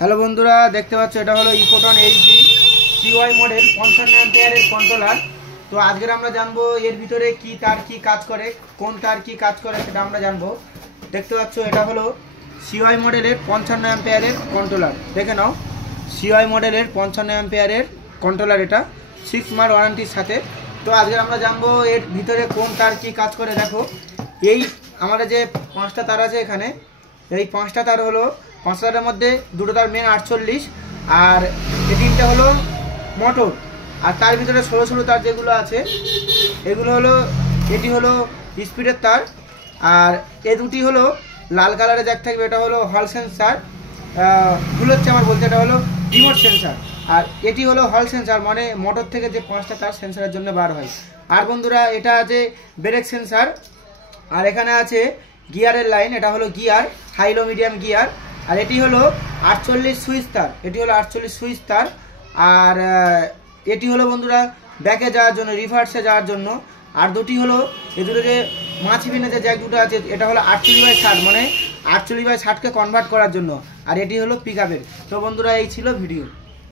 Hello বন্ধুরা, দেখতে পাচ্ছ এটা হলো ইকোটন এইচডি সিওয়াই মডেল 55 অ্যাম্পিয়ারের কন্ট্রোলার। তো আজকে আমরা জানবো এর ভিতরে কি তার কি কাজ করে, কোন তার কি কাজ করে সেটা আমরা জানবো। দেখতে পাচ্ছ এটা হলো সিওয়াই মডেলের 55 অ্যাম্পিয়ারের কন্ট্রোলার। দেখে নাও, সিওয়াই মডেলের 55 অ্যাম্পিয়ারের কন্ট্রোলার, এটা 6 মান্থ ওয়ারেন্টির সাথে। তো আজকে আমরা জানবো এর ভিতরে কোন তার কি কাজ করে। দেখো, এই আমাদের যে 5টা তার আছে এখানে, এই 5টা তার হলো 5টা তারের মধ্যে দুটো তার মেন 48 আর এই 3টা হলো মোটর, আর তার ভিতরে 16 তার যেগুলো আছে এগুলো হলো, এটি হলো স্পিডের তার, আর এই দুটি হলো লাল কালারে জ্যাক থাকবে, এটা হলো হল সেন্সার। ভুল হচ্ছে আমার বলতে, এটা হলো রিমোট সেন্সার। আর এটি হলো হল সেন্সার, মানে মোটর থেকে যে 5টা তার সেন্সারের জন্য বার হয়। আর বন্ধুরা এটা আছে ব্রেক সেন্সার, আর এখানে আছে গিয়ারের লাইন, এটা হলো gear, high low medium gear. আর এটি হলো 48 সুইচ তার, এটি হলো 48 সুইচ তার। আর এটি হলো বন্ধুরা ব্যাকে যাওয়ার জন্য, রিভার্সে যাওয়ার জন্য। আর দুটি হলো এই দুটো যে মাঝখানে যে জ্যাক দুটো আছে, এটা হলো 48/60, মানে 48/60কে কনভার্ট করার জন্য। আর এটি হলো পিক আপের। তো বন্ধুরা এই ছিল ভিডিও।